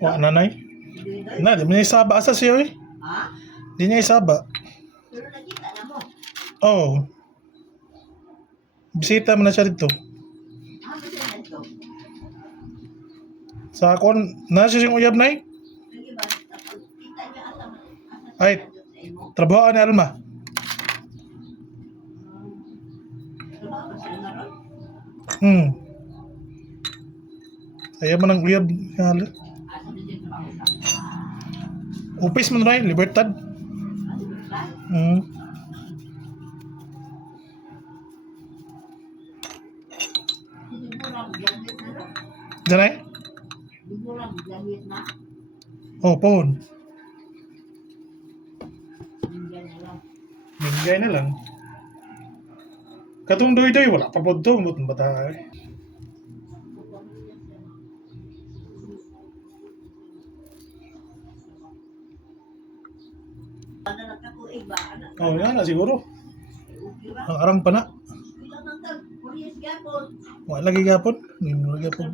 Wah, nanay. Na, di mo niya isaba asa siya eh. Ha? Di niya isaba. Pero nakita na mo. Oo. Oh. Bisita mo na siya dito. Kasi na ito. Sa akon, nasa siyang uyab nay? Sige ba? Kita niya ata. Ay, trabaho ni Alma. Ayaw mo ng uyab. Upis mo na rin, Libertad. Diyan ay? Oh, phone. Bingay na lang. Katong doy-doy, wala pa po ito. Mutong bata eh. Oh, yan na siguro. Ang arang pa na. Wala lagi gapon. Wala gapon.